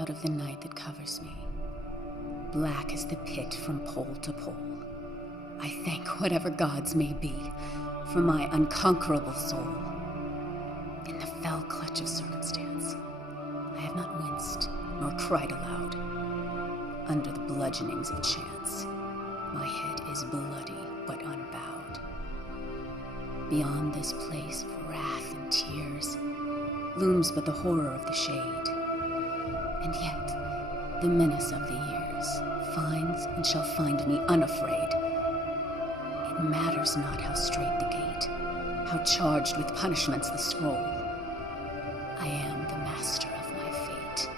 out of the night that covers me, black as the pit from pole to pole. I thank whatever gods may be for my unconquerable soul. In the fell clutch of circumstance, I have not winced nor cried aloud. Under the bludgeonings of chance, my head is bloody but unbowed. Beyond this place of wrath and tears looms but the horror of the shade. And yet, the menace of the years finds and shall find me unafraid. It matters not how straight the gate, how charged with punishments the scroll. I am the master of my fate.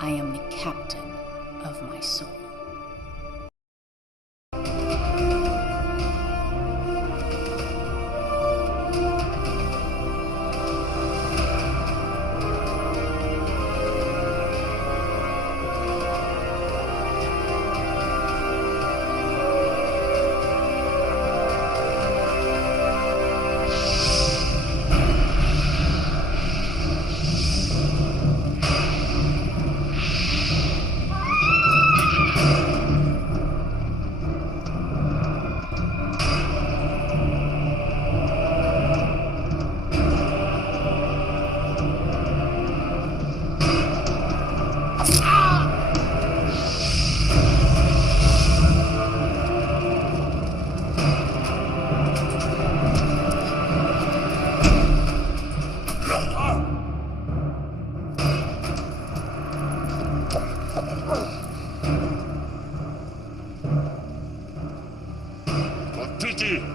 I am the captain of my soul.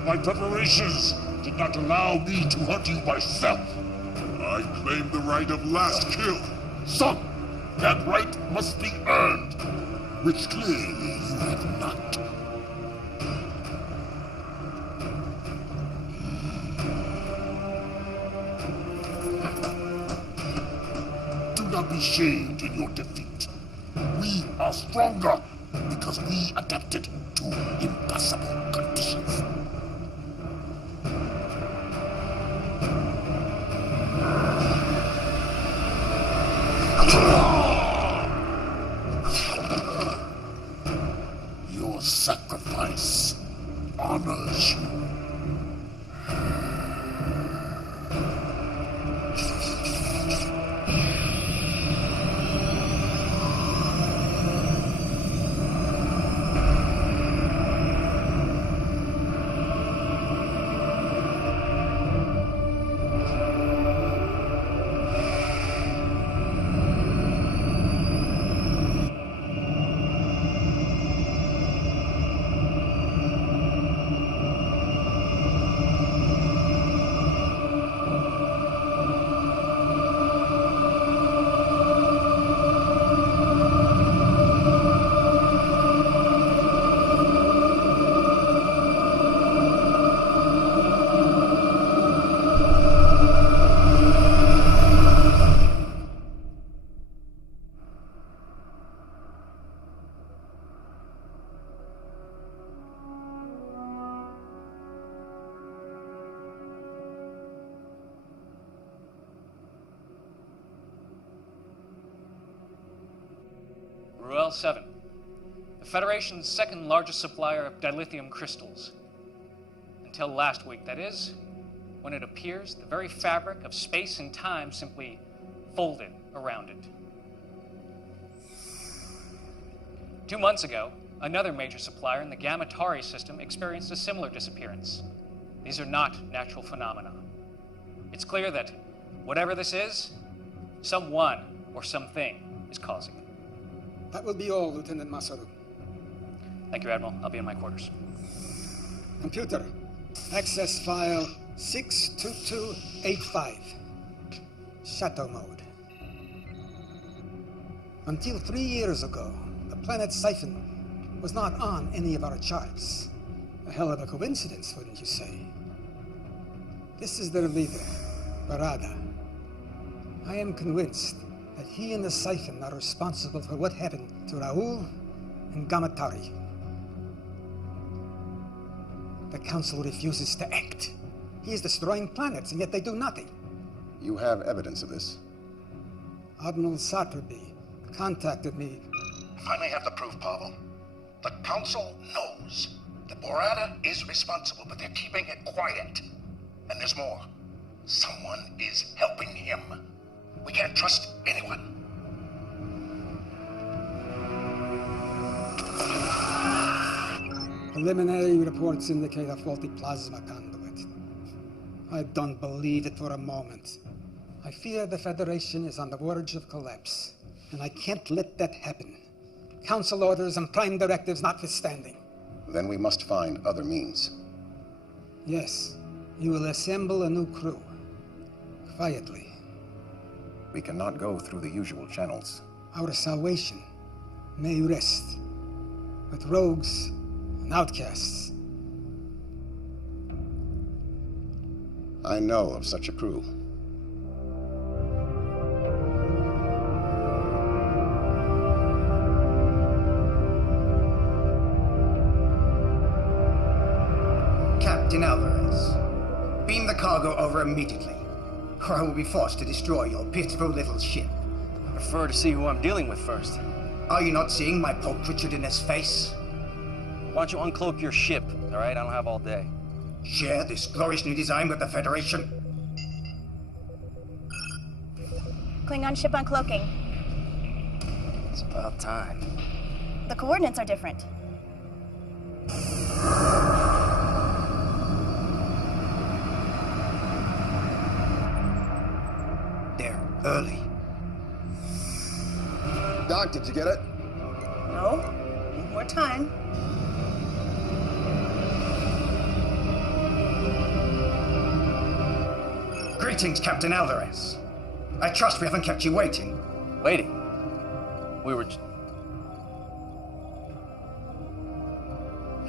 My preparations did not allow me to hunt you myself. I claim the right of last kill. Son, that right must be earned, which clearly you have not. Do not be shamed in your defeat. We are stronger because we adapted to impossible conditions. Your sacrifice honors you. Ruel 7, the Federation's second largest supplier of dilithium crystals. Until last week, that is, when it appears the very fabric of space and time simply folded around it. 2 months ago, another major supplier in the Gamma Tauri system experienced a similar disappearance. These are not natural phenomena. It's clear that whatever this is, someone or something is causing it. That will be all, Lieutenant Masaru. Thank you, Admiral. I'll be in my quarters. Computer, access file 62285. Shadow mode. Until 3 years ago, the planet Siphon was not on any of our charts. A hell of a coincidence, wouldn't you say? This is their leader, Barada. I am convinced that he and the Siphon are responsible for what happened to Raoul and Gamma Tauri. The Council refuses to act. He is destroying planets, and yet they do nothing. You have evidence of this? Admiral Saturby contacted me. If I may have the proof, Pavel, the Council knows that Borata is responsible, but they're keeping it quiet. And there's more. Someone is helping him. We can't trust anyone. Preliminary reports indicate a faulty plasma conduit. I don't believe it for a moment. I fear the Federation is on the verge of collapse, and I can't let that happen. Council orders and Prime directives notwithstanding. Then we must find other means. Yes, you will assemble a new crew. Quietly. We cannot go through the usual channels. Our salvation may rest with rogues and outcasts. I know of such a crew. Captain Alvarez, beam the cargo over immediately, or I will be forced to destroy your pitiful little ship. I prefer to see who I'm dealing with first. Are you not seeing my pulchritudinous face? Why don't you uncloak your ship, all right? I don't have all day. Share this glorious new design with the Federation? Klingon ship uncloaking. It's about time. The coordinates are different. They're early. Doc, did you get it? No? Need more time. Greetings, Captain Alvarez. I trust we haven't kept you waiting. Waiting. We were...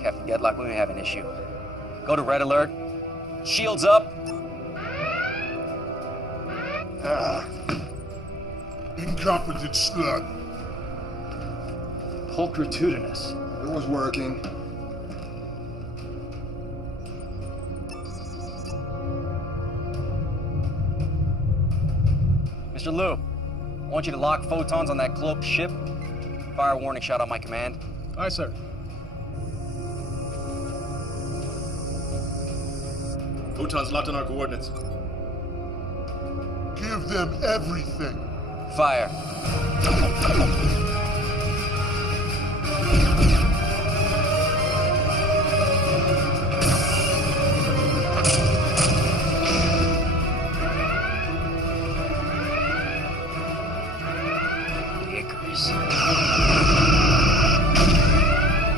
Captain Gedlock, we may have an issue. Go to red alert. Shields up. Incompetent slut. Pulchritudinous. It was working. Mr. Liu, I want you to lock photons on that cloaked ship. Fire a warning shot on my command. Aye, sir. Photons locked on our coordinates. Give them everything. Fire.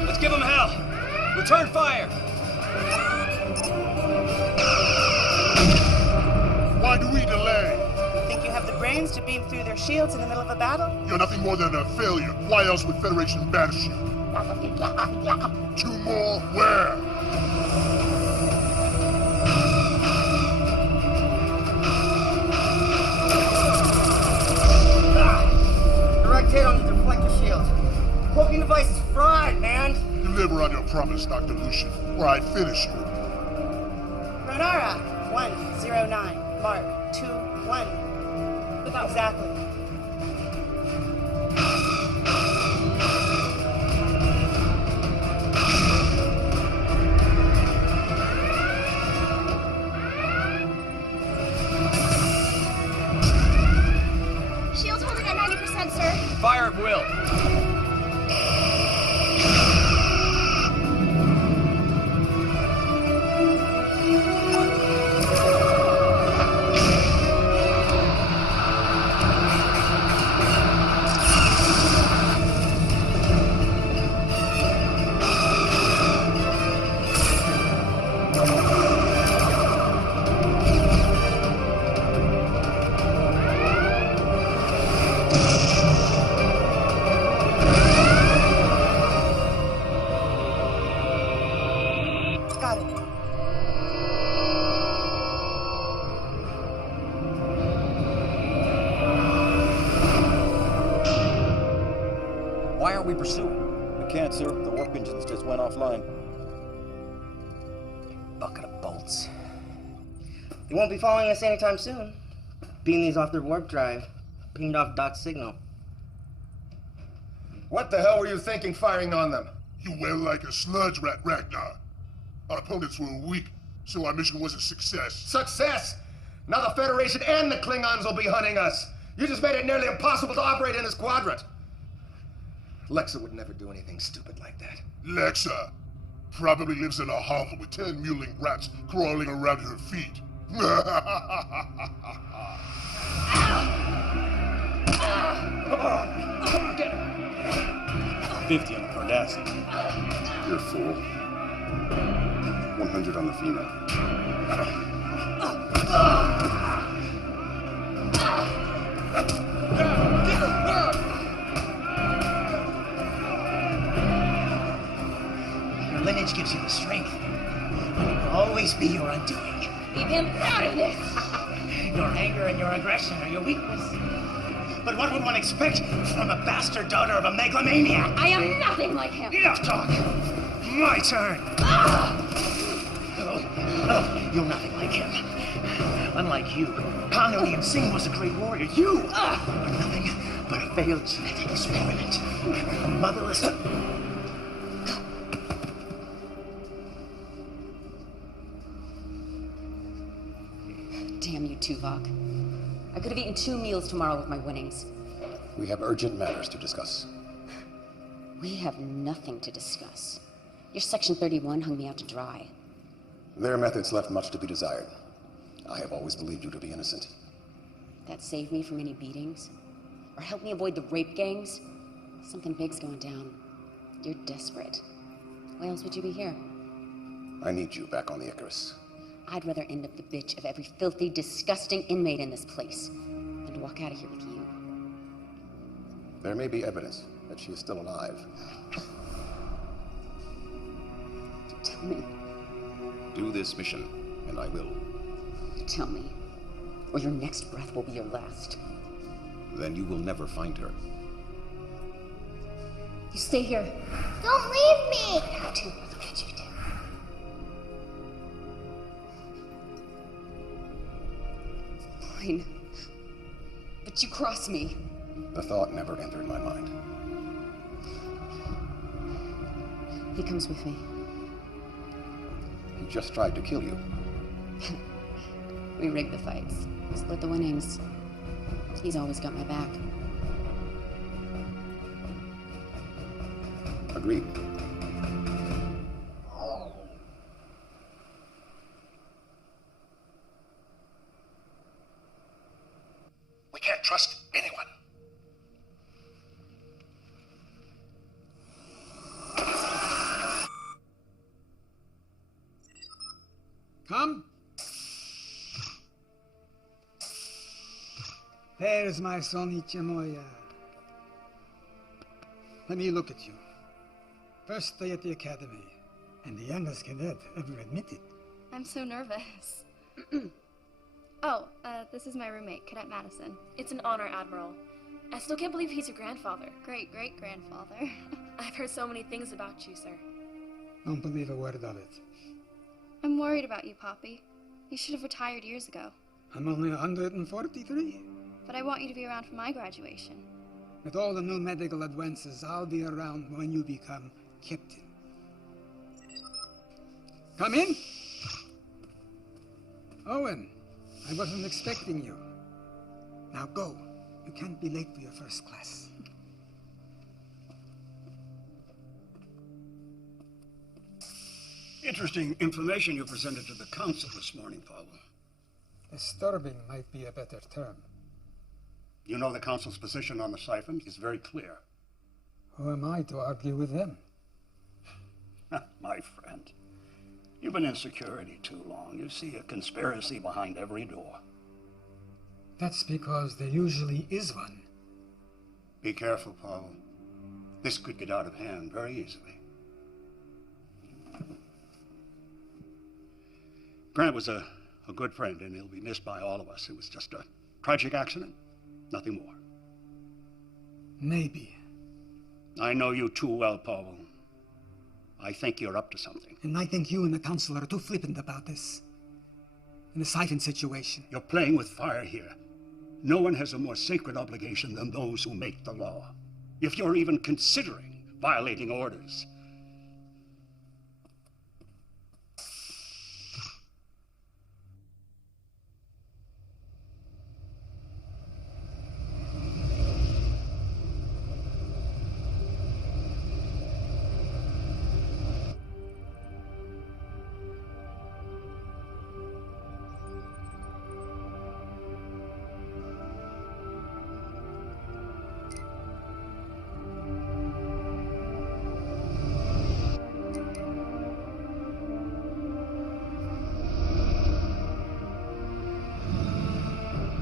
Let's give them hell! Return fire! Why do we delay? Think you have the brains to beam through their shields in the middle of a battle? You're nothing more than a failure. Why else would Federation banish you? 2 more? Where? Direct hit on the deflector shield. Cloaking device is fried, man. Deliver on your promise, Dr. Lucian, or I finish you. Renara, 109, Mark, 2-1. Exactly. Shield's holding at 90%, sir. Fire at will. Got it. Why aren't we pursuing? We can't, sir. The warp engines just went offline. Bucket of bolts. They won't be following us anytime soon. Beam these off their warp drive. Pinged off Doc's signal. What the hell were you thinking firing on them? You went like a sludge rat, Ragnar. Our opponents were weak, so our mission was a success. Success! Now the Federation and the Klingons will be hunting us. You just made it nearly impossible to operate in this quadrant. Lexa would never do anything stupid like that. Lexa probably lives in a hovel with 10 mewling rats crawling around her feet. 50 on the Cardassian. You're a fool. 100 on the female. Your lineage gives you the strength. But it will always be your undoing. Leave him out of this! Your anger and your aggression are your weakness. But what would one expect from a bastard daughter of a megalomaniac? I am nothing like him! Enough talk! My turn! Oh, you're nothing like him. Unlike you, Kang Lian Singh was a great warrior. You are nothing but a failed genetic experiment. A motherless... Damn you, Tuvok. I could have eaten 2 meals tomorrow with my winnings. We have urgent matters to discuss. We have nothing to discuss. Your Section 31 hung me out to dry. Their methods left much to be desired. I have always believed you to be innocent. That saved me from any beatings? Or helped me avoid the rape gangs? Something big's going down. You're desperate. Why else would you be here? I need you back on the Icarus. I'd rather end up the bitch of every filthy, disgusting inmate in this place than to walk out of here with you. There may be evidence that she is still alive. Tell me. Do this mission, and I will. Tell me, or your next breath will be your last. Then you will never find her. You stay here. Don't leave me! How to? Look at you do. Fine. But you cross me. The thought never entered my mind. He comes with me. He just tried to kill you. We rigged the fights. Split the winnings. He's always got my back. Agreed. We can't trust anyone. Come. There's my son Ichimoya. Let me look at you. First day at the academy, and the youngest cadet ever admitted. I'm so nervous. This is my roommate, Cadet Madison. It's an honor, Admiral. I still can't believe he's your grandfather. Great-great-grandfather. I've heard so many things about you, sir. Don't believe a word of it. I'm worried about you, Poppy. You should have retired years ago. I'm only 143. But I want you to be around for my graduation. With all the new medical advances, I'll be around when you become captain. Come in. Owen, I wasn't expecting you. Now go. You can't be late for your first class. Interesting information you presented to the council this morning, Paul. Disturbing might be a better term. You know the council's position on the siphon is very clear. Who am I to argue with them? My friend, you've been in security too long. You see a conspiracy behind every door. That's because there usually is one. Be careful, Paul. This could get out of hand very easily. Grant was a good friend, and he'll be missed by all of us. It was just a tragic accident, nothing more. Maybe. I know you too well, Paul. I think you're up to something. And I think you and the council are too flippant about this. In the siphon situation. You're playing with fire here. No one has a more sacred obligation than those who make the law. if you're even considering violating orders.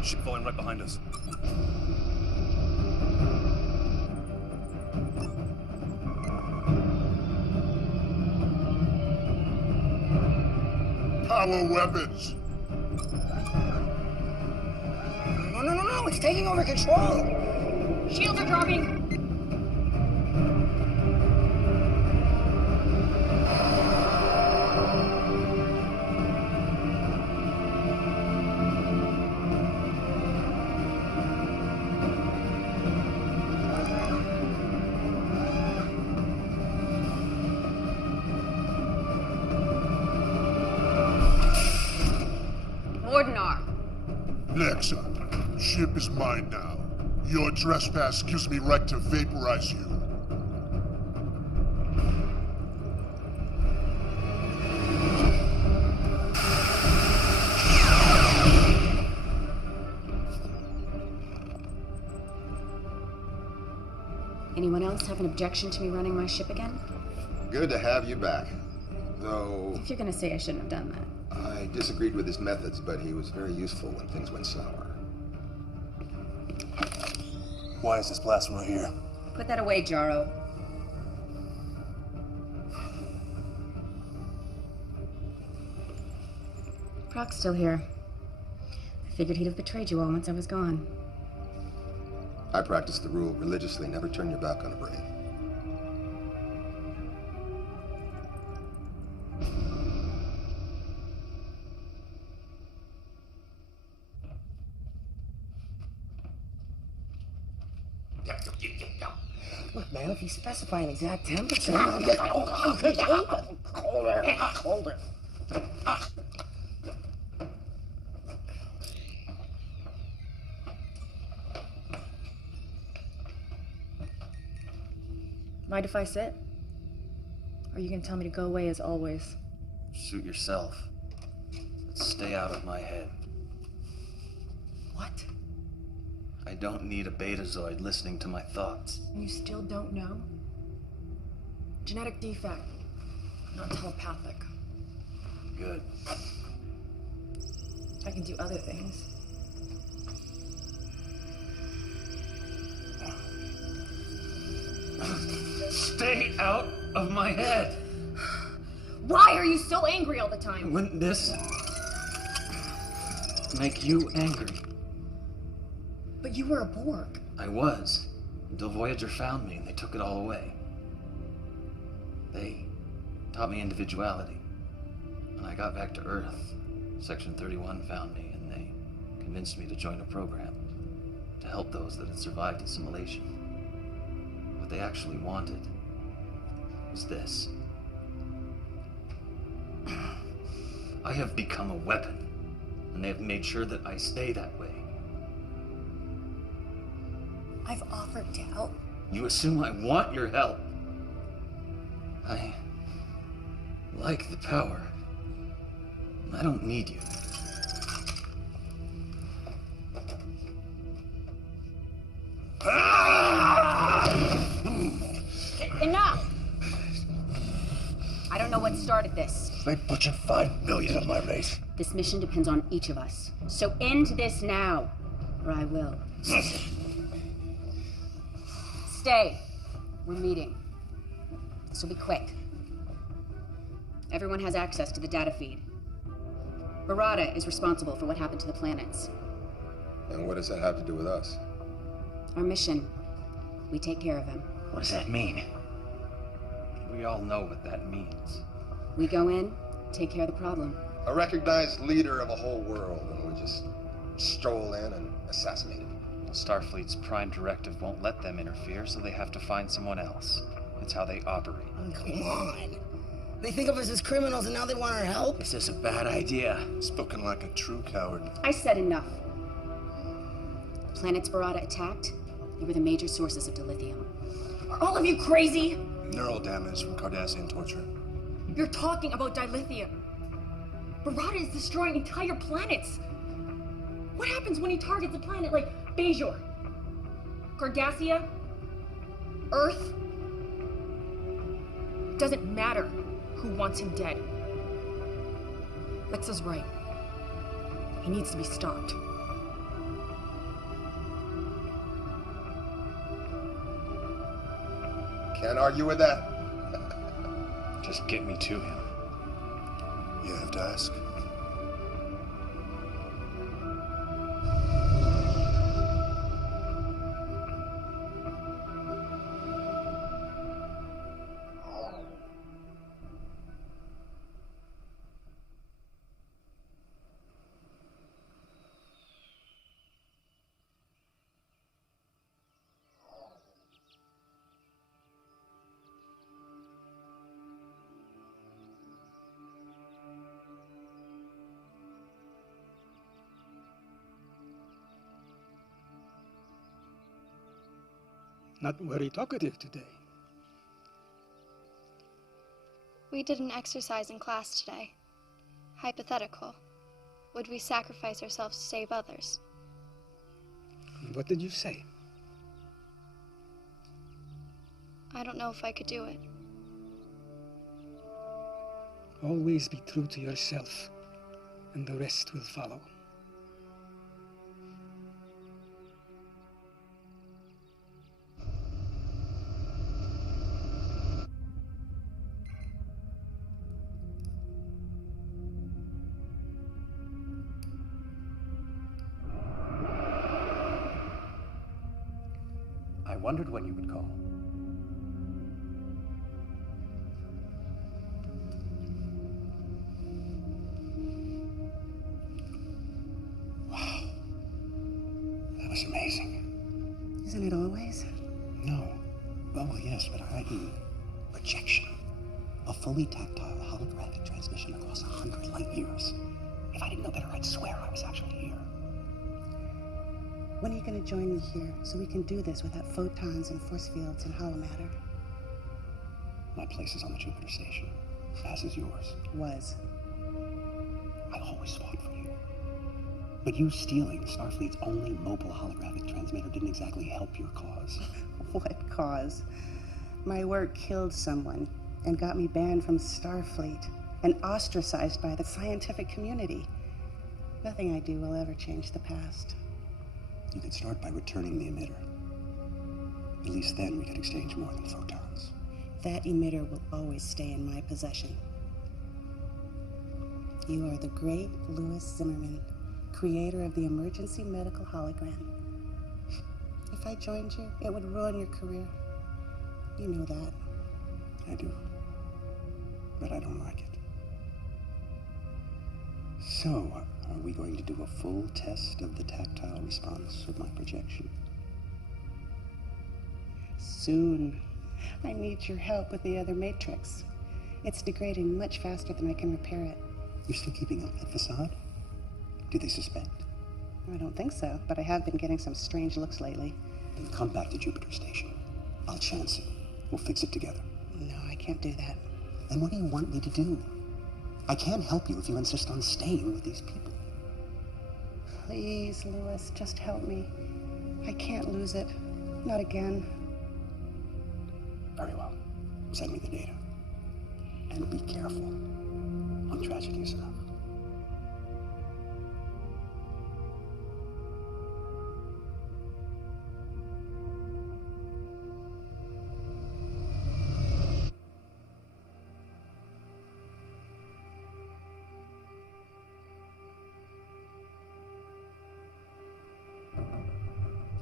Ship falling right behind us. Power weapons! No, it's taking over control! Shields are dropping! Lexa, ship is mine now. Your trespass gives me right to vaporize you. Anyone else have an objection to me running my ship again? Good to have you back. Though... If you're gonna say I shouldn't have done that. I disagreed with his methods, but he was very useful when things went sour. Why is this blast right here? Put that away, Jaro. Proc's still here. I figured he'd have betrayed you all once I was gone. I practice the rule religiously, never turn your back on a brave. Look, man, if you specify an exact temperature, I'll get colder. Mind if I sit? Or are you gonna tell me to go away as always? Suit yourself. Stay out of my head. What? I don't need a betazoid listening to my thoughts. And you still don't know? Genetic defect. Not telepathic. Good. I can do other things. Stay out of my head! Why are you so angry all the time? Wouldn't this make you angry? But you were a Borg. I was, until Voyager found me and they took it all away. They taught me individuality. When I got back to Earth, Section 31 found me and they convinced me to join a program to help those that had survived assimilation. What they actually wanted was this. I have become a weapon, and they have made sure that I stay that way. I've offered to help. You assume I want your help. I like the power. I don't need you. Enough! I don't know what started this. They butchered 5 million of my race. This mission depends on each of us. So end this now, or I will. Stay. We're meeting. This will be quick. Everyone has access to the data feed. Barada is responsible for what happened to the planets. And what does that have to do with us? Our mission. We take care of him. What does that mean? We all know what that means. We go in, take care of the problem. A recognized leader of a whole world, and we just stroll in and assassinate him. Starfleet's prime directive won't let them interfere, so they have to find someone else. It's how they operate. Oh, come on. They think of us as criminals and now they want our help? Is this a bad idea? Spoken like a true coward. I said enough. The planets Barada attacked, they were the major sources of dilithium. Are all of you crazy? Neural damage from Cardassian torture. You're talking about dilithium. Barada is destroying entire planets. What happens when he targets a planet like Bajor, Cardassia, Earth? It doesn't matter who wants him dead. Lexa's right. He needs to be stopped. Can't argue with that. Just get me to him. You have to ask. Not very talkative today. We did an exercise in class today. Hypothetical. Would we sacrifice ourselves to save others? What did you say? I don't know if I could do it. Always be true to yourself, and the rest will follow. I wondered when you would call. Wow. That was amazing. Isn't it always? No. Well, yes, but i.e. projection. A fully tactile holographic transmission across 100 light years. If I didn't know better, I'd swear I was actually here. When are you going to join me here so we can do this without photons and force fields and hollow matter? My place is on the Jupiter station, as is yours. Was. I always fought for you. But you stealing Starfleet's only mobile holographic transmitter didn't exactly help your cause. What cause? My work killed someone and got me banned from Starfleet and ostracized by the scientific community. Nothing I do will ever change the past. You could start by returning the emitter. At least then we could exchange more than photons. That emitter will always stay in my possession. You are the great Louis Zimmerman, creator of the emergency medical hologram. If I joined you, it would ruin your career. You know that. I do. But I don't like it. So, are we going to do a full test of the tactile response of my projection? Soon. I need your help with the other matrix. It's degrading much faster than I can repair it. You're still keeping up that facade? Do they suspect? I don't think so, but I have been getting some strange looks lately. Then come back to Jupiter Station. I'll chance it. We'll fix it together. No, I can't do that. Then what do you want me to do? I can't help you if you insist on staying with these people. Please, Louis, just help me. I can't lose it. Not again. Very well. Send me the data. And be careful. One tragedy is enough.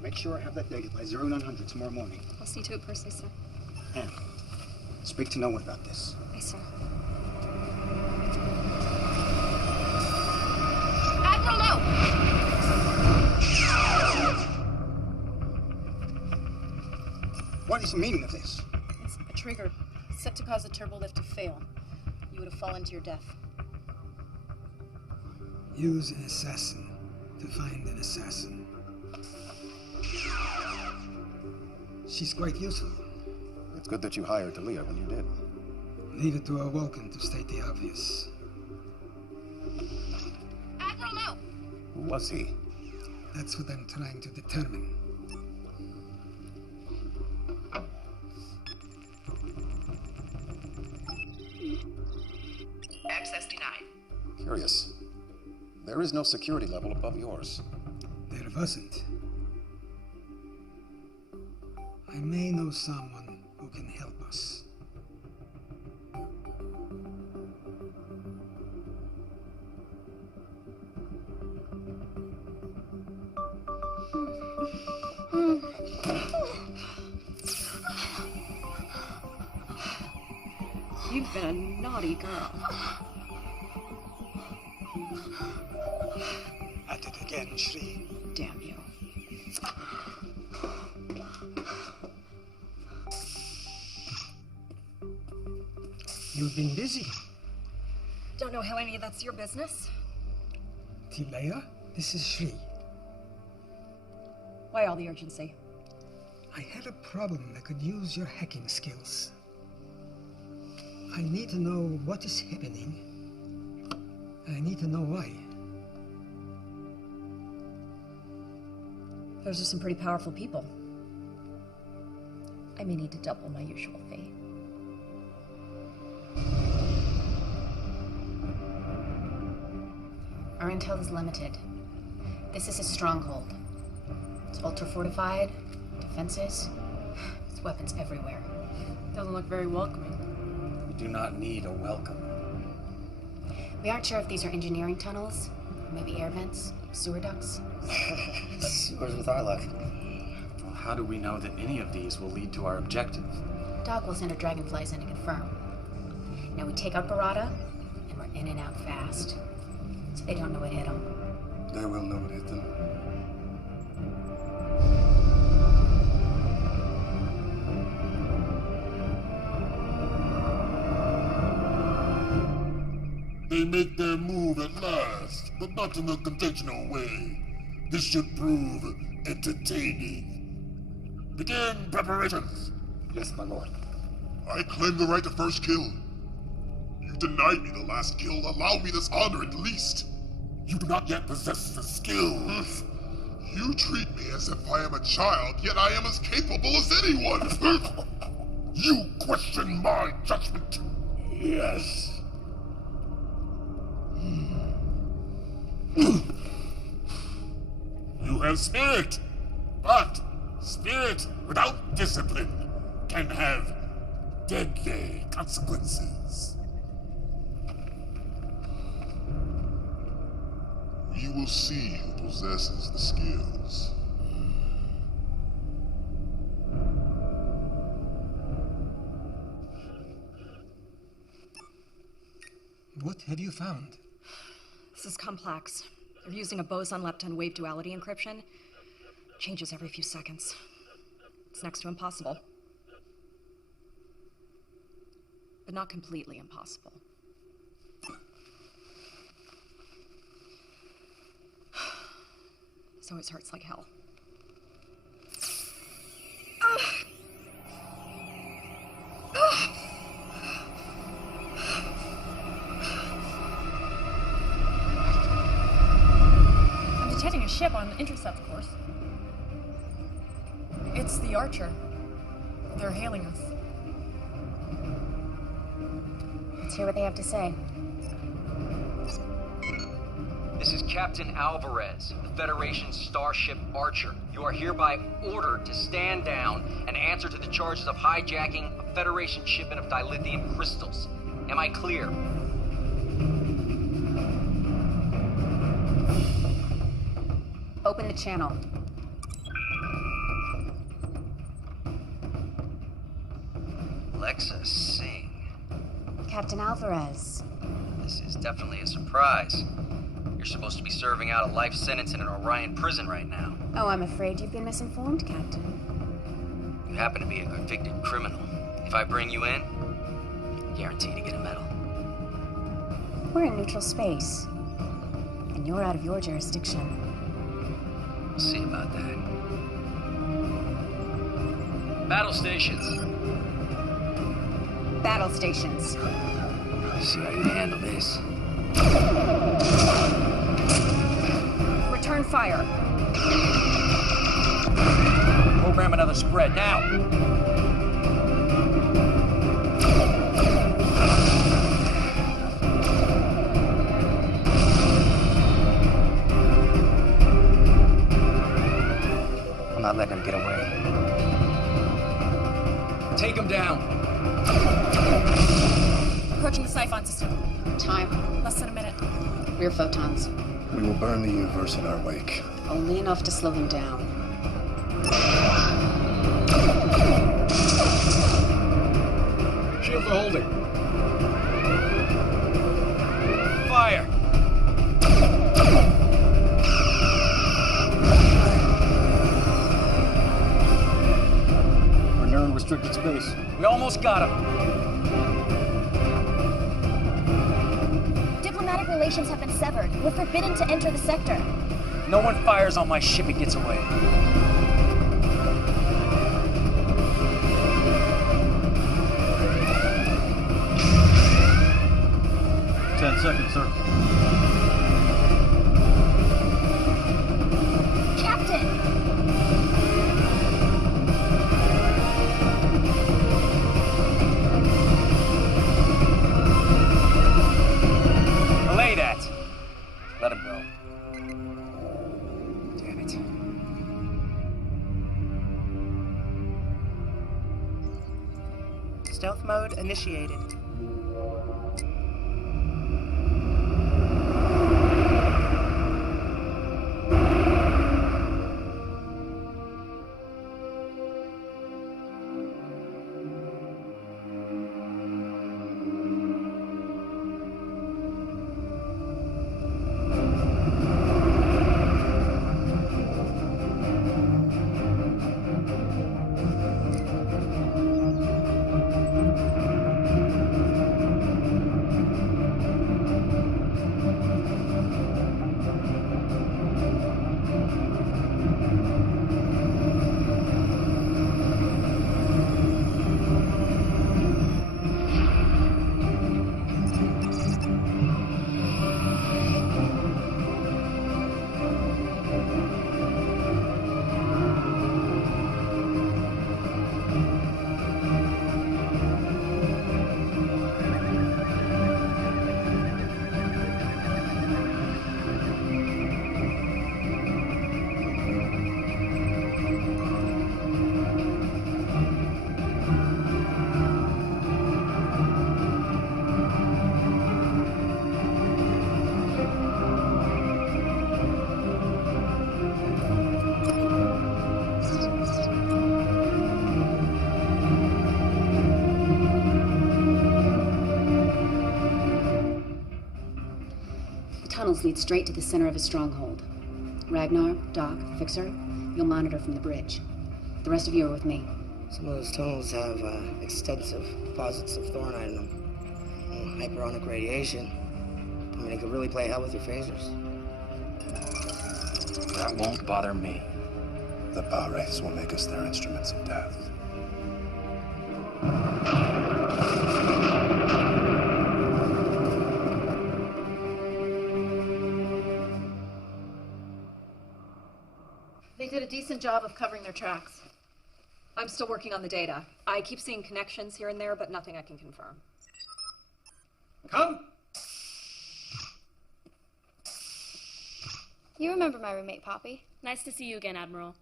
Make sure I have that data by 0900 tomorrow morning. I'll see to it personally, sir. And speak to no one about this. Aye, sir. Admiral, no! What is the meaning of this? It's a trigger set to cause the turbolift to fail. You would have fallen to your death. Use an assassin to find an assassin. She's quite useful. It's good that you hired Talia when you did. Leave it to a Vulcan to state the obvious. Admiral, no! Who was he? That's what I'm trying to determine. Access denied. Curious. There is no security level above yours. There wasn't. I may know someone who can help us. You've been a naughty girl. At it again, Shri. Damn you. You've been busy. Don't know how any of that's your business. Tilea, this is Shri. Why all the urgency? I had a problem that could use your hacking skills. I need to know what is happening. And I need to know why. Those are some pretty powerful people. I may need to double my usual fee. Our intel is limited. This is a stronghold. It's ultra-fortified, defenses, there's weapons everywhere. Doesn't look very welcoming. We do not need a welcome. We aren't sure if these are engineering tunnels, maybe air vents, sewer ducts. Sewers with our luck. Well, how do we know that any of these will lead to our objective? Doc will send our dragonflies in to confirm. Now we take out Barada, and we're in and out fast. So they don't know what hit them. They will know what hit them. They make their move at last, but not in the conventional way. This should prove entertaining. Begin preparations. Yes, my lord. I claim the right to first kill. You denied me the last kill. Allow me this honor at least. You do not yet possess the skills. You treat me as if I am a child, yet I am as capable as anyone. You question my judgment. Yes. You have spirit, but spirit without discipline can have deadly consequences. You will see who possesses the skills. What have you found? This is complex. They're using a boson-lepton wave duality encryption. Changes every few seconds. It's next to impossible. But not completely impossible. So it hurts like hell. I'm detecting a ship on the intercept course. It's the Archer. They're hailing us. Let's hear what they have to say. This is Captain Alvarez, the Federation starship Archer. You are hereby ordered to stand down and answer to the charges of hijacking a Federation shipment of dilithium crystals. Am I clear? Open the channel. Alexa Singh. Captain Alvarez. This is definitely a surprise. You're supposed to be serving out a life sentence in an Orion prison right now. Oh, I'm afraid you've been misinformed, Captain. You happen to be a convicted criminal. If I bring you in, guarantee to get a medal. We're in neutral space, and you're out of your jurisdiction. We'll see about that. Battle stations. Battle stations. See how you handle this. Return fire. Program another spread, now! I'm not letting him get away. Take him down. Approaching the Sci-Fi system. Time. Less than a minute. Rear photons. We will burn the universe in our wake. Only enough to slow them down. Shields are holding. Fire! We're near unrestricted space. We almost got him. Diplomatic relations have been severed. We're forbidden to enter the sector. No one fires on my ship and gets away. 10 seconds, sir. Captain! Delay that. Let him go. Damn it. Stealth mode initiated. Tunnels lead straight to the center of his stronghold. Ragnar, Doc, Fixer, you'll monitor from the bridge. The rest of you are with me. Some of those tunnels have extensive deposits of thornite in them. Hyperonic radiation. I mean, it could really play hell with your phasers. That won't bother me. The power wraiths will make us their instruments of death. They did a decent job of covering their tracks. I'm still working on the data. I keep seeing connections here and there, but nothing I can confirm. Come! You remember my roommate, Poppy? Nice to see you again, Admiral.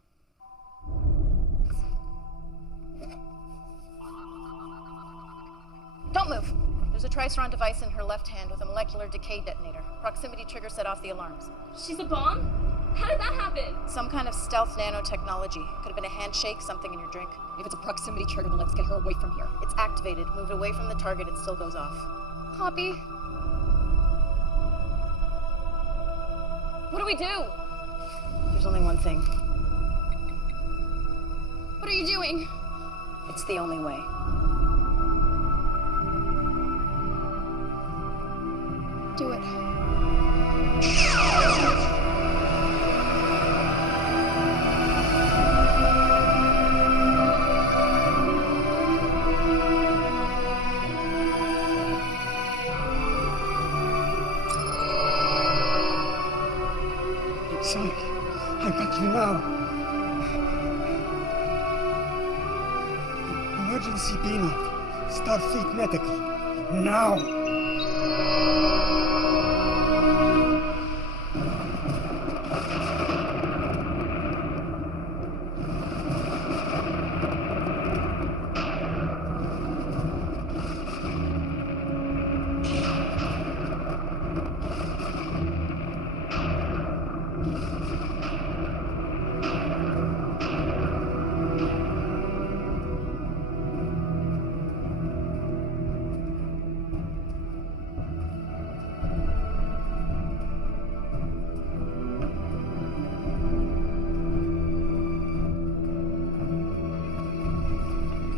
Don't move! There's a Triceron device in her left hand with a molecular decay detonator. Proximity trigger set off the alarms. She's a bomb? How did that happen? Some kind of stealth nanotechnology. Could have been a handshake, something in your drink. If it's a proximity trigger, then let's get her away from here. It's activated. Move it away from the target, it still goes off. Poppy? What do we do? There's only one thing. What are you doing? It's the only way. Do it. Sorry, I got you now. Emergency beam up. Starfleet Medical. Now!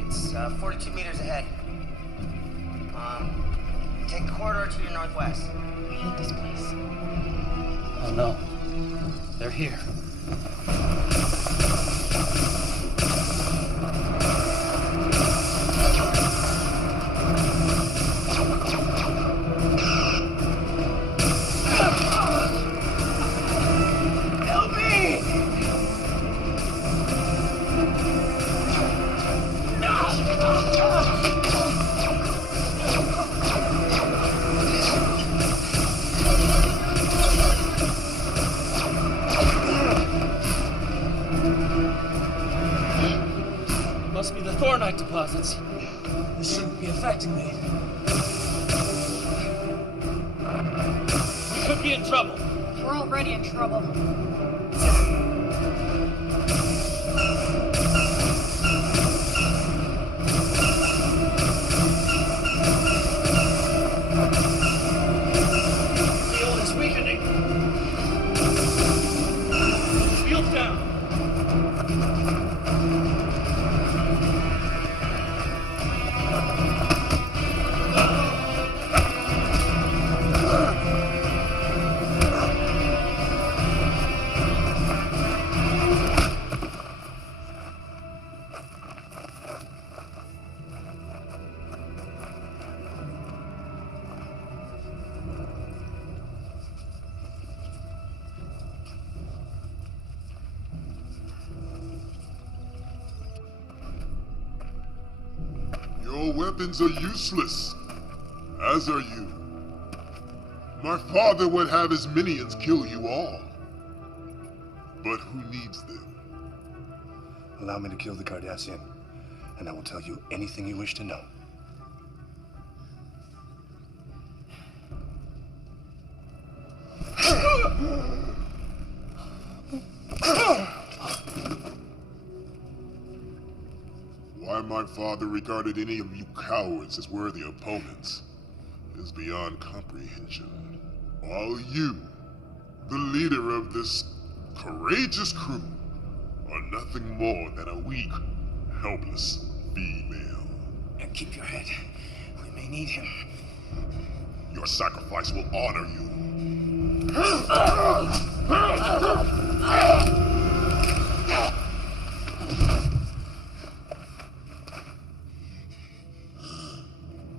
It's 42 meters ahead. Take the corridor to your northwest. I hate this place. Oh no. They're here. Help me! Must be the Thornite deposits. This shouldn't be affecting me. We could be in trouble. We're already in trouble. Field is weakening. Field down. Your weapons are useless, as are you. My father would have his minions kill you all. But who needs them? Allow me to kill the Cardassian, and I will tell you anything you wish to know. Why my father regarded any of you cowards as worthy opponents is beyond comprehension. While you, the leader of this courageous crew, are nothing more than a weak, helpless female. And keep your head. We may need him. Your sacrifice will honor you.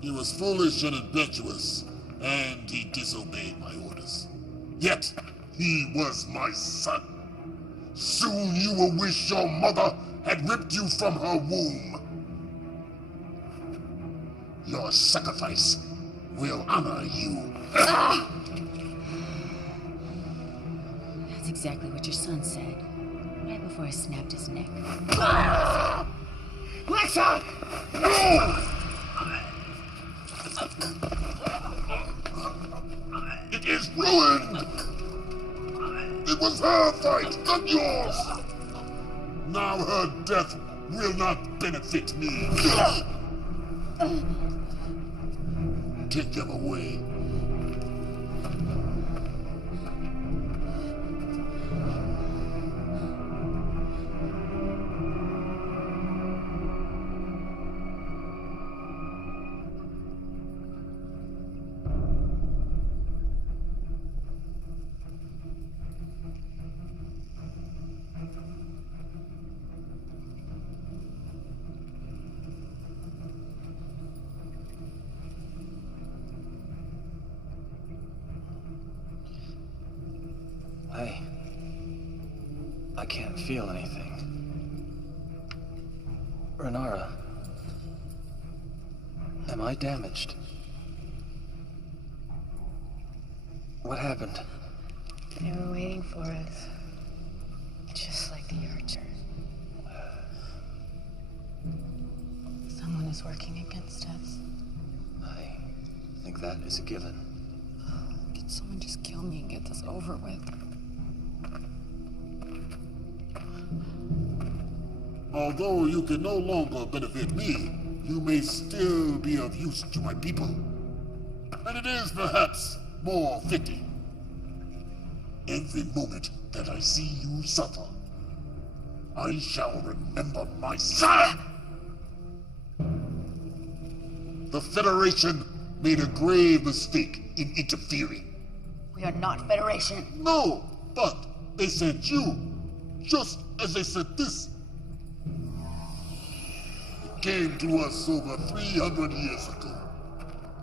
He was foolish and impetuous, and he disobeyed my orders. Yet, he was my son. Soon you will wish your mother had ripped you from her womb. Your sacrifice will honor you. That's exactly what your son said, right before I snapped his neck. Lexa! It is ruined! It was her fight, not yours! Now her death will not benefit me. Take them away. I can't feel anything. Renara, am I damaged? What happened? They were waiting for us. Just like the Archer. Someone is working against us. I think that is a given. Can someone just kill me and get this over with? Although you can no longer benefit me, you may still be of use to my people. And it is perhaps more fitting. Every moment that I see you suffer, I shall remember my son! The Federation made a grave mistake in interfering. We are not Federation. No, but they sent you, just as they sent this. It came to us over 300 years ago.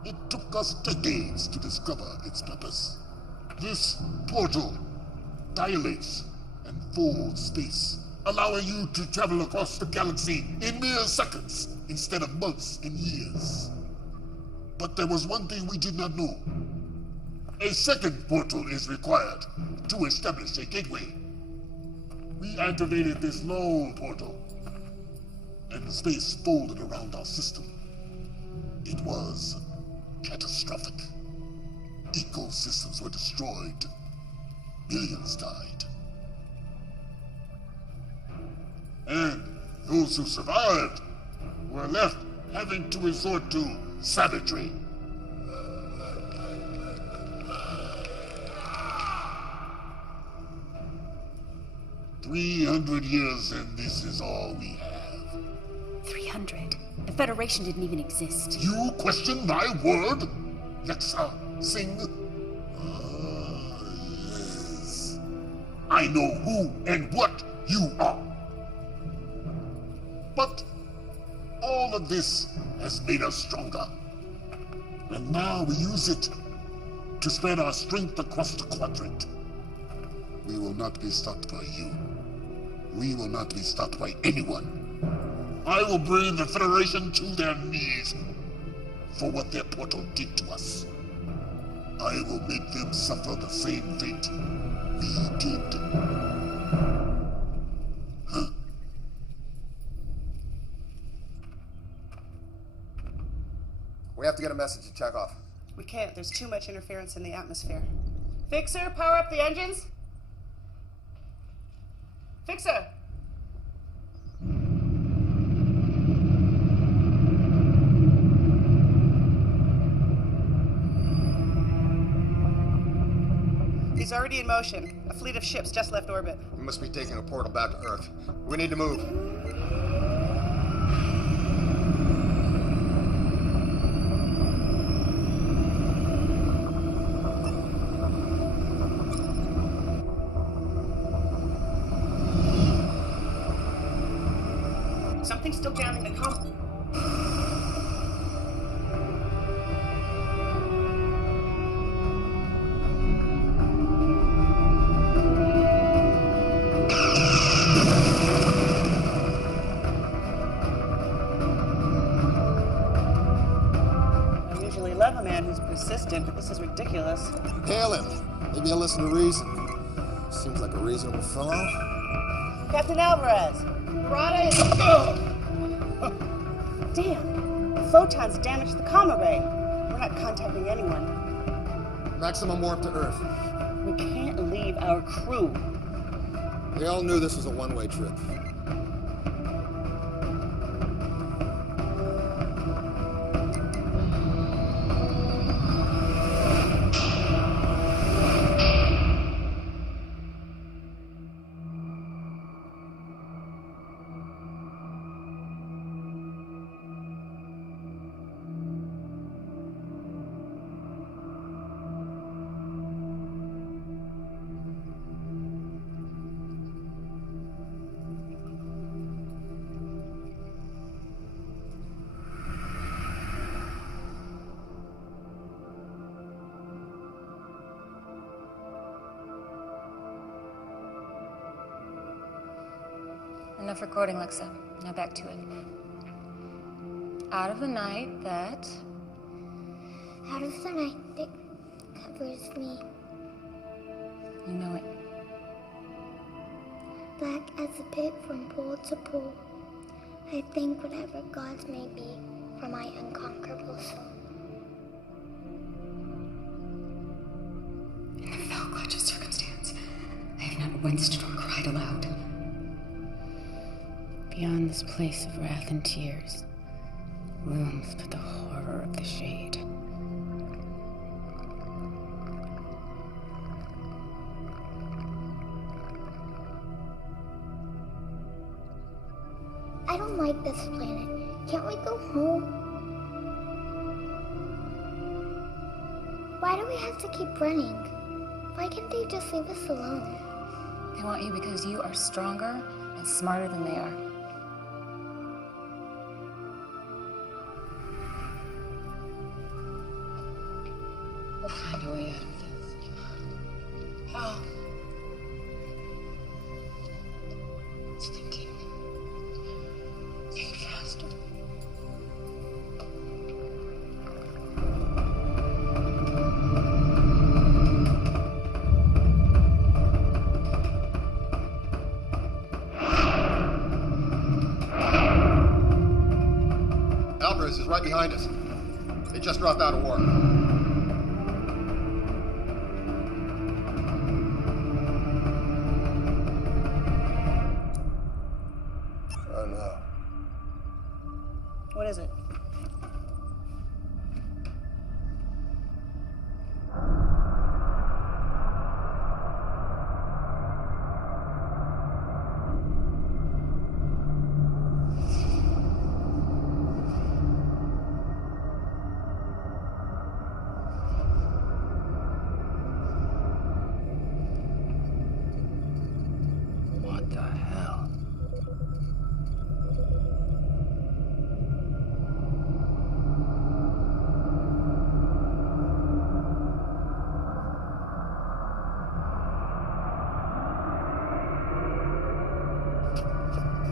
It took us decades to discover its purpose. This portal dilates and folds space, allowing you to travel across the galaxy in mere seconds instead of months and years. But there was one thing we did not know. A second portal is required to establish a gateway. We activated this lone portal, and space folded around our system. It was catastrophic. Ecosystems were destroyed. Millions died. And those who survived were left having to resort to savagery. "300 years and this is all we have." 300? The Federation didn't even exist. You question my word? Lexa, Sing? Yes. I know who and what you are. But all of this has made us stronger. And now we use it to spread our strength across the quadrant. We will not be stopped by you. We will not be stopped by anyone. I will bring the Federation to their knees for what their portal did to us. I will make them suffer the same fate we did. Huh? We have to get a message to check off. We can't. There's too much interference in the atmosphere. Fixer, power up the engines. Fixer! He's already in motion. A fleet of ships just left orbit. We must be taking a portal back to Earth. We need to move. Something's still jamming the comm. I usually love a man who's persistent, but this is ridiculous. Hail him. Maybe he'll listen to reason. Seems like a reasonable fellow. Captain Alvarez! Barada is... Damn! The photons damaged the comm array. We're not contacting anyone. Maximum warp to Earth. We can't leave our crew. We all knew this was a one-way trip. Enough recording, Lexa. Now back to it. Out of the night that... Out of the night that covers me. You know it. Black as the pit from pole to pole. I thank whatever gods may be for my unconquerable soul. In the fell clutch of circumstance, I have not winced nor cried aloud. Beyond this place of wrath and tears, looms but the horror of the shade. I don't like this planet. Can't we go home? Why do we have to keep running? Why can't they just leave us alone? They want you because you are stronger and smarter than they are. We'll find a way out of this. How? It's thinking. Think faster. Alvarez is right behind us. They just dropped out of war. Oh no. What is it? What the hell?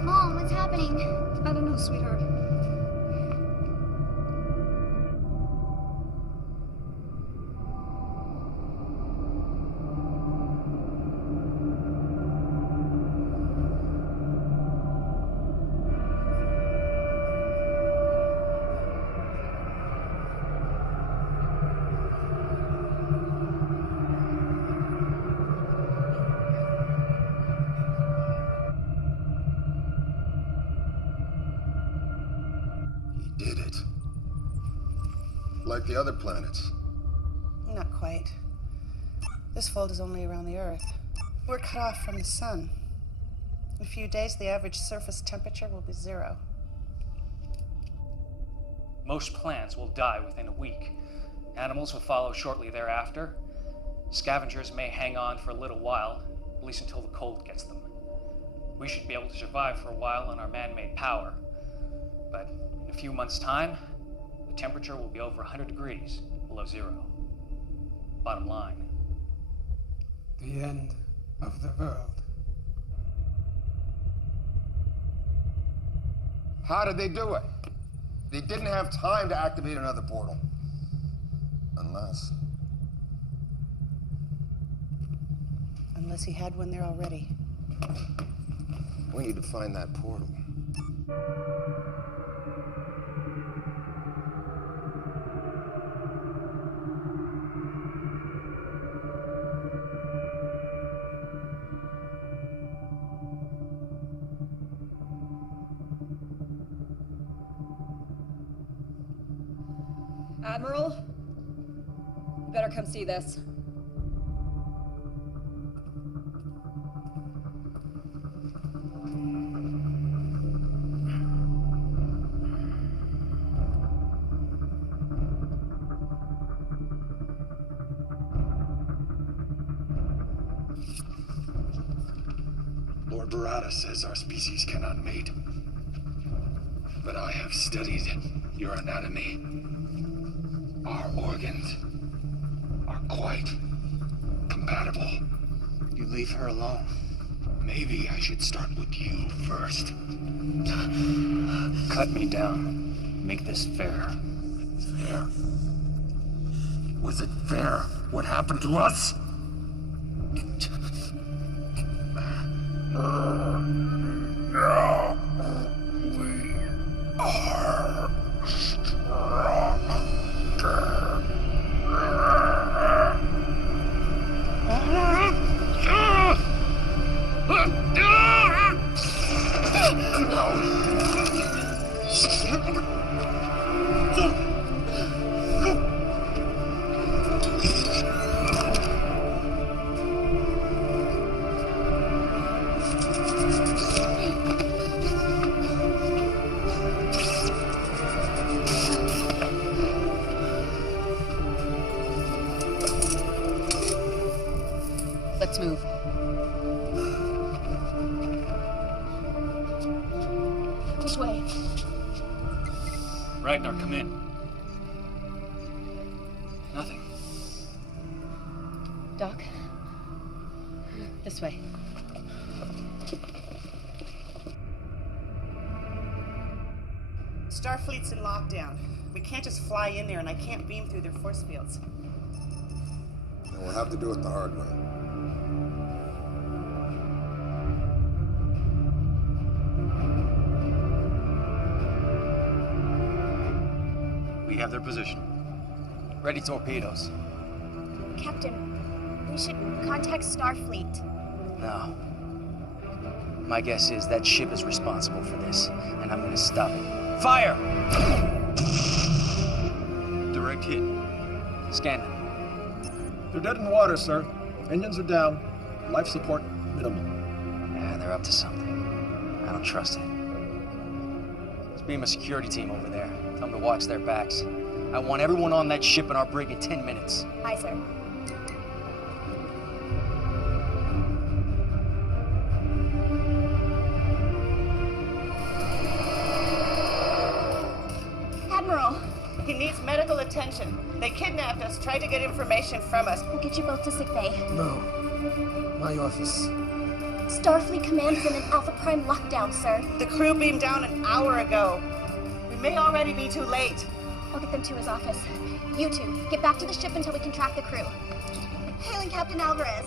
Mom, what's happening? I don't know, sweetheart. He did it. Like the other planets. Not quite. This fold is only around the Earth. We're cut off from the sun. In a few days, the average surface temperature will be 0. Most plants will die within a week. Animals will follow shortly thereafter. Scavengers may hang on for a little while, at least until the cold gets them. We should be able to survive for a while on our man-made power. But in a few months' time, the temperature will be over 100 degrees below 0. Bottom line. The end of the world. How did they do it? They didn't have time to activate another portal. Unless he had one there already. We need to find that portal. Admiral? You better come see this. Lord Barada says our species cannot mate. But I have studied your anatomy. Our organs are quite compatible. You leave her alone. Maybe I should start with you first. Cut me down. Make this fair. Fair? Was it fair what happened to us? Now we are Let's move. Which way? Ragnar, come in. Nothing. Doc? This way. Starfleet's in lockdown. We can't just fly in there, and I can't beam through their force fields. Then we'll have to do it the hard way. We have their position. Ready torpedoes. Captain, we should contact Starfleet. No. My guess is that ship is responsible for this, and I'm gonna stop it. Fire! Direct hit. Scan them. They're dead in water, sir. Engines are down. Life support minimal. Yeah, they're up to something. I don't trust it. Let's beam a security team over there. Tell them to watch their backs. I want everyone on that ship in our brig in 10 minutes. Aye, sir. Admiral! He needs medical attention. They kidnapped us, tried to get information from us. We'll get you both to sickbay. No. My office. Starfleet Command's in an Alpha Prime lockdown, sir. The crew beamed down an hour ago. We may already be too late. I'll get them to his office. You two, get back to the ship until we can track the crew. Hailing Captain Alvarez.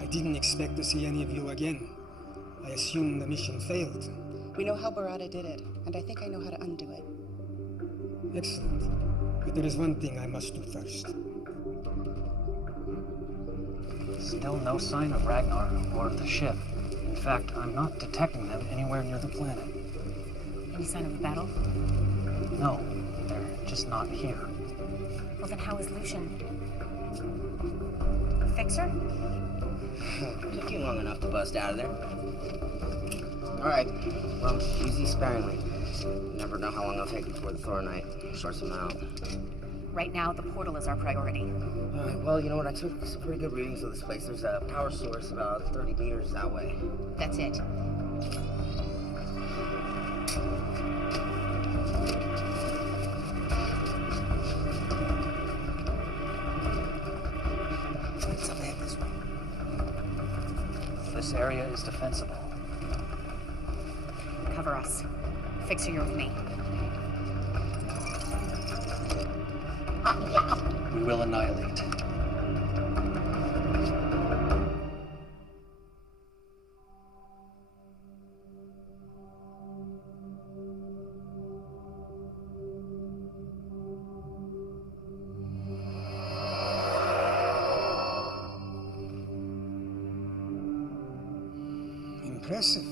I didn't expect to see any of you again. I assume the mission failed. We know how Barada did it, and I think I know how to undo it. Excellent. But there is one thing I must do first. Still no sign of Ragnar or of the ship. In fact, I'm not detecting them anywhere near the planet. Any sign of a battle? No, they're just not here. Well, then how is Lucian? Fixer? Took you long enough to bust out of there. Alright, well, use these sparingly. You never know how long it'll take before the Thoronite sorts them out. Right now, the portal is our priority. Alright, well, you know what? I took some pretty good readings of this place. There's a power source about 30 meters that way. That's it. This area is defensible. Cover us. Fixer, you're with me. We will annihilate. Impressive.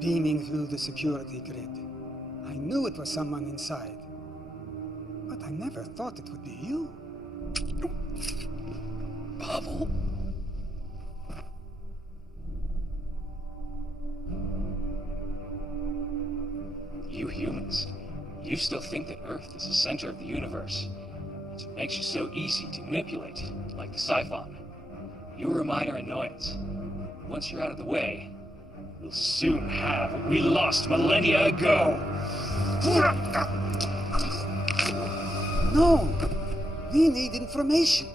Beaming through the security grid. I knew it was someone inside. But I never thought it would be you. Pavel. You humans, you still think that Earth is the center of the universe. That's what makes you so easy to manipulate, like the Sci-Fi. You're a minor annoyance. Once you're out of the way, we'll soon have what we lost millennia ago. No! We need information.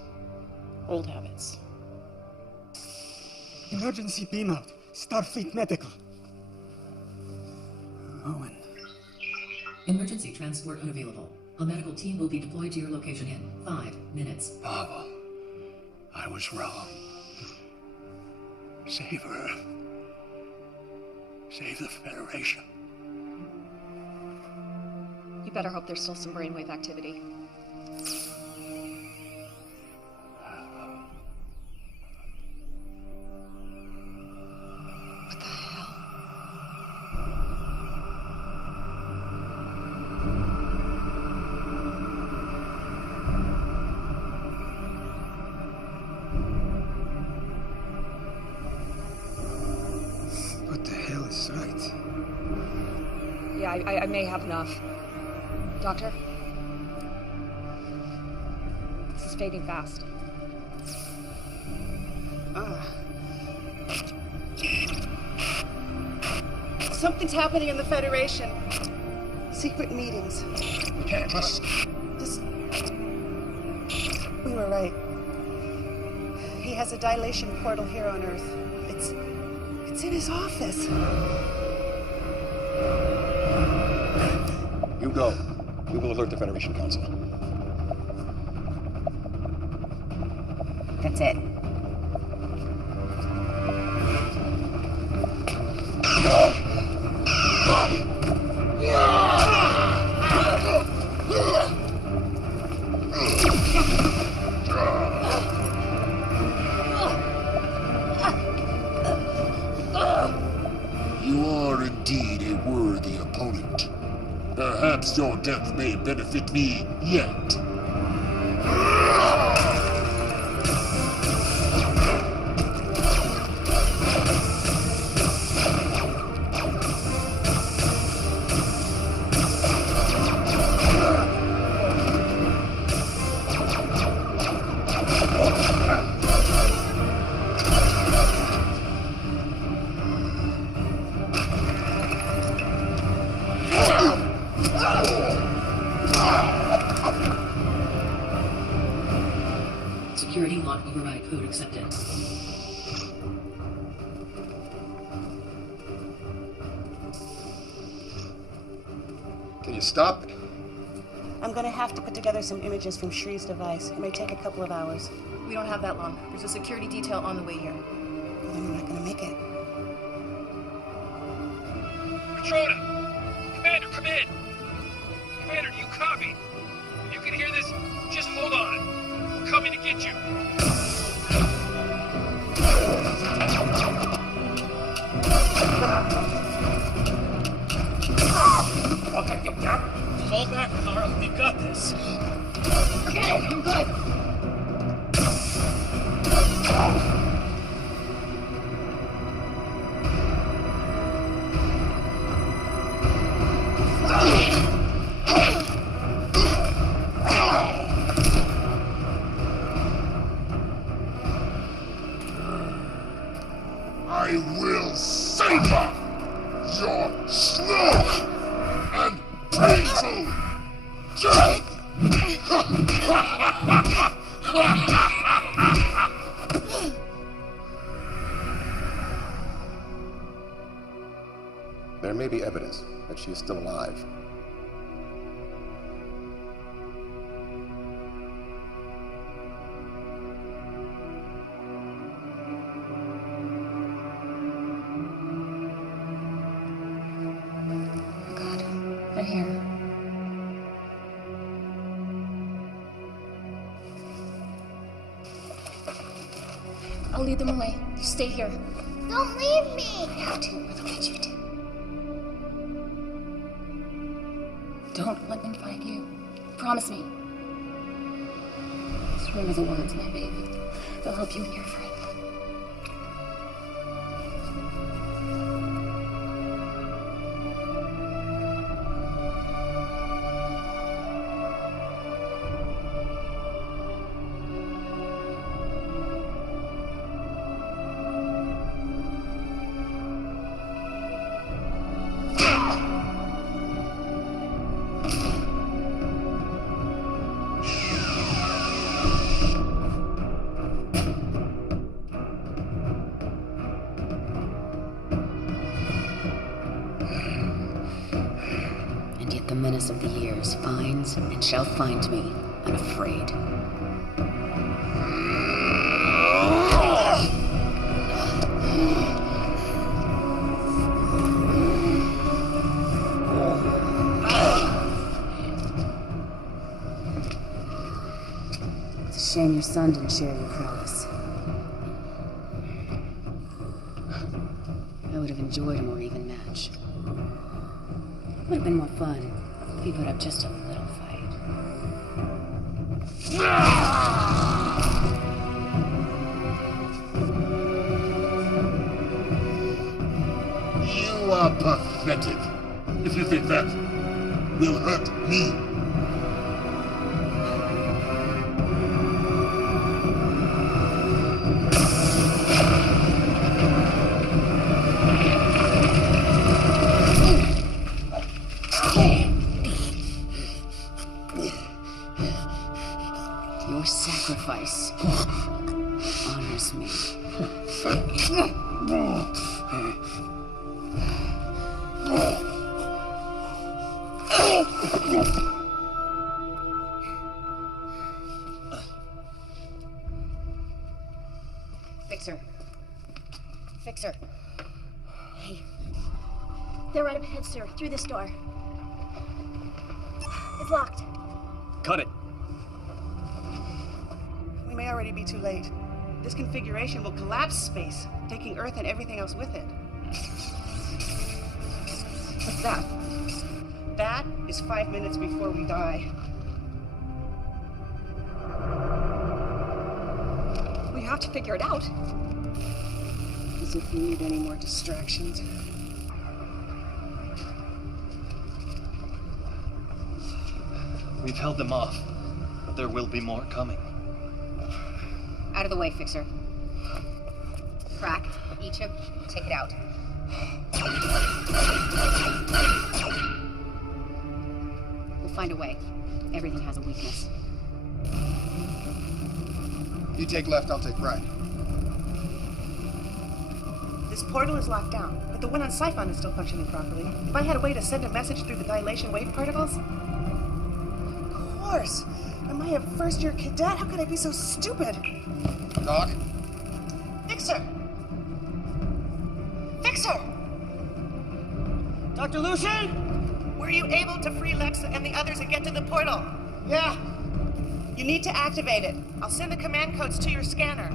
Old habits. Emergency beam out. Starfleet Medical. Owen. Emergency transport unavailable. A medical team will be deployed to your location in 5 minutes. Papa, I was wrong. Save Earth. Save the Federation. You better hope there's still some brainwave activity. What the hell? What the hell is right? Yeah, I may have enough. Doctor? This is fading fast. Something's happening in the Federation. Secret meetings. We can't trust. We were right. He has a dilation portal here on Earth. It's in his office. You go. We will alert the Federation Council. That's it. You are indeed a worthy opponent. Perhaps your death may benefit me yet. Security lock override code accepted. Can you stop it? I'm gonna have to put together some images from Shree's device. It may take a couple of hours. We don't have that long. There's a security detail on the way here. Well, then we're not gonna make it. Patrona! Commander, come in! Commander, do you copy? If you can hear this, just hold on. We're coming to get you. Okay, fall back, Carl. We've got this. Okay, I'm good. I will savor your slow and painful death! There may be evidence that she is still alive. They're here. I'll lead them away. You stay here. Don't leave me! I have to, or they'll get you too. Don't let them find you. Promise me. Just remember the words, my baby. They'll help you and your friend. darkness of the years finds and shall find me unafraid. It's a shame your son didn't share your prowess. I would have enjoyed a more even match. Would have been more fun if he put up just a little fight. You are pathetic if you think that will hurt me. Your sacrifice honors me. Fixer. Fixer. Hey. They're right up ahead, sir. Through this door. It's locked. Cut it. We may already be too late. This configuration will collapse space, taking Earth and everything else with it. What's that? That is 5 minutes before we die. We have to figure it out. As if we need any more distractions. We've held them off, but there will be more coming. Out of the way, Fixer. Crack, each of, take it out. We'll find a way. Everything has a weakness. You take left, I'll take right. This portal is locked down, but the one on Sci-Fi is still functioning properly. If I had a way to send a message through the dilation wave particles... Of course! Am I a first-year cadet? How could I be so stupid? Doc? Fixer! Fixer! Dr. Lucian? Were you able to free Lexa and the others and get to the portal? Yeah. You need to activate it. I'll send the command codes to your scanner.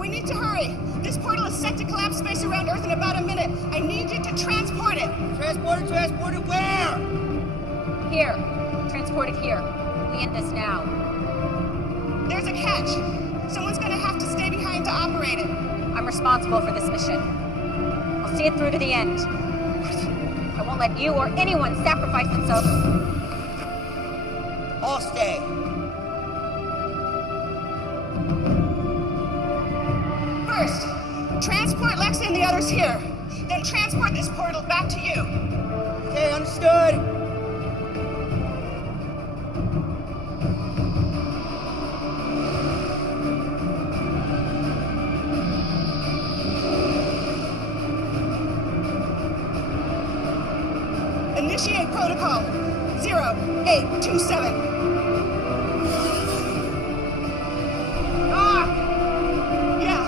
We need to hurry. This portal is set to collapse space around Earth in about a minute. I need you to transport it. Transport it where? Here. Transport it here. We end this now. There's a catch. Someone's gonna have to stay behind to operate it. I'm responsible for this mission. I'll see it through to the end. I won't let you or anyone sacrifice themselves. I'll stay. First, transport Lexa and the others here. Then transport this portal back to you. Okay, understood. Initiate protocol 0827. Yeah.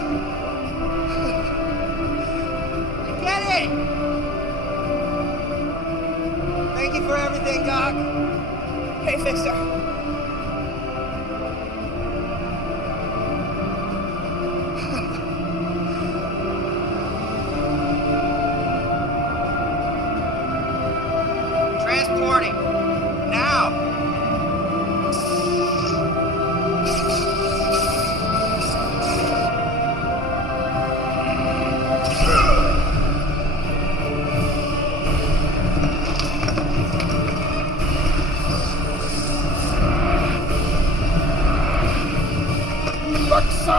I get it! Thank you for everything, Doc. Hey, Fixer. Transporting. Now. Lexa!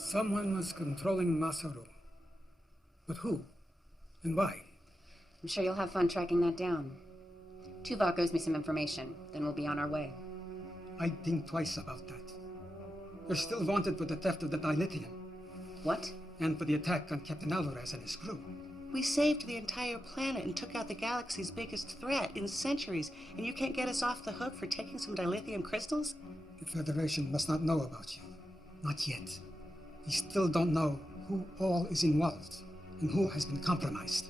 Someone was controlling Masaru. But who? And why? I'm sure you'll have fun tracking that down. Tuvok owes me some information, then we'll be on our way. I'd think twice about that. You're still wanted for the theft of the dilithium. What? And for the attack on Captain Alvarez and his crew. We saved the entire planet and took out the galaxy's biggest threat in centuries, and you can't get us off the hook for taking some dilithium crystals? The Federation must not know about you. Not yet. We still don't know who all is involved and who has been compromised.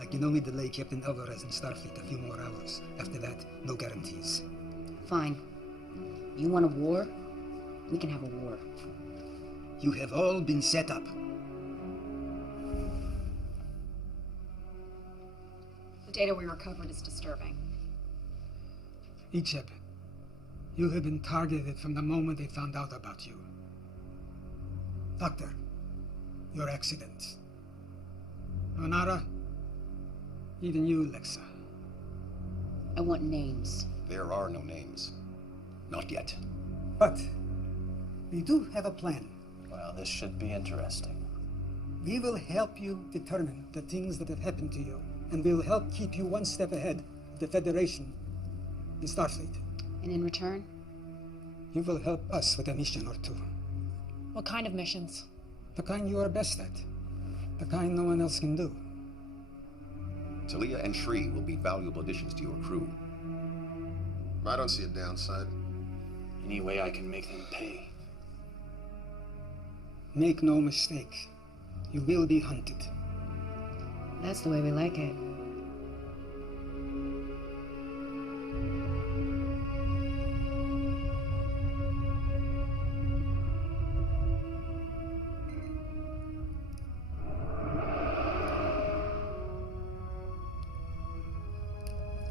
I can only delay Captain Alvarez and Starfleet a few more hours. After that, no guarantees. Fine. You want a war? We can have a war. You have all been set up. The data we recovered is disturbing. Icheb, you have been targeted from the moment they found out about you. Doctor, your accident. Onara, even you, Lexa. I want names. There are no names. Not yet. But we do have a plan. Well, this should be interesting. We will help you determine the things that have happened to you, and we'll help keep you one step ahead of the Federation and Starfleet. And in return? You will help us with a mission or two. What kind of missions? The kind you are best at. The kind no one else can do. Talia and Shri will be valuable additions to your crew. I don't see a downside. Any way I can make them pay. Make no mistake. You will be hunted. That's the way we like it.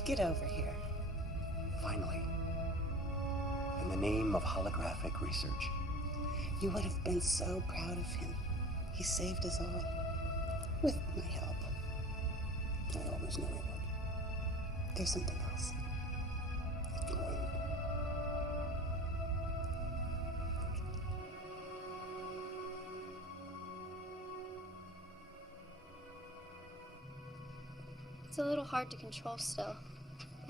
Get over here. Finally. In the name of holographic research. You would have been so proud of him. He saved us all. With my help. I always knew he would. There's something else. It can wait. It's a little hard to control still.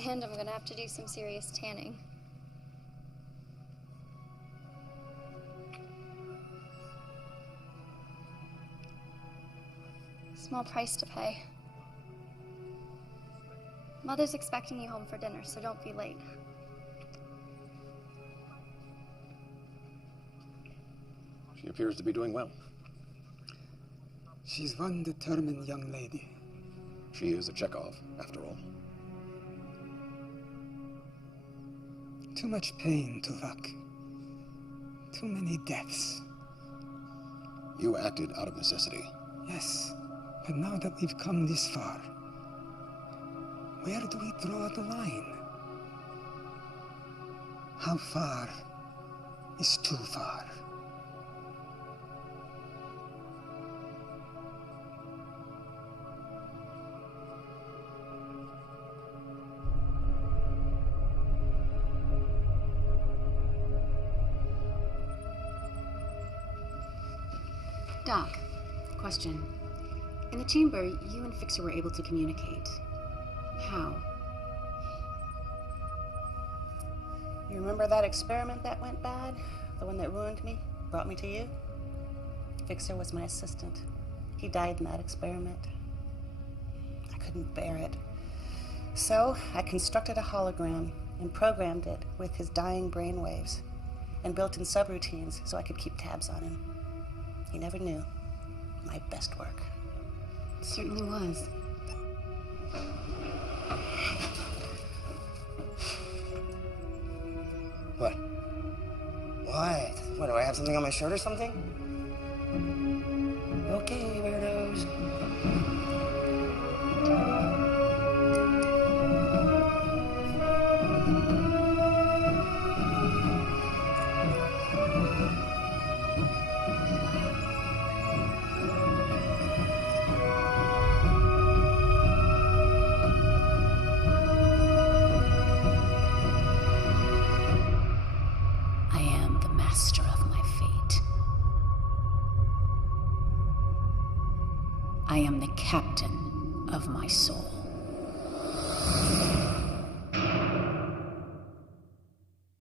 And I'm gonna have to do some serious tanning. Small price to pay. Mother's expecting you home for dinner, so don't be late. She appears to be doing well. She's one determined young lady. She is a Chekhov, after all. Too much pain, Tuvok. Too many deaths. You acted out of necessity. Yes, but now that we've come this far, where do we draw the line? How far is too far? Doc, question. In the chamber, you and Fixer were able to communicate. How? You remember that experiment that went bad? The one that ruined me? Brought me to you? Fixer was my assistant. He died in that experiment. I couldn't bear it. So I constructed a hologram and programmed it with his dying brainwaves and built in subroutines so I could keep tabs on him. He never knew. My best work. It certainly was. What? What? What, do I have something on my shirt or something? Okay, weirdos. I am the master of my fate. I am the captain of my soul.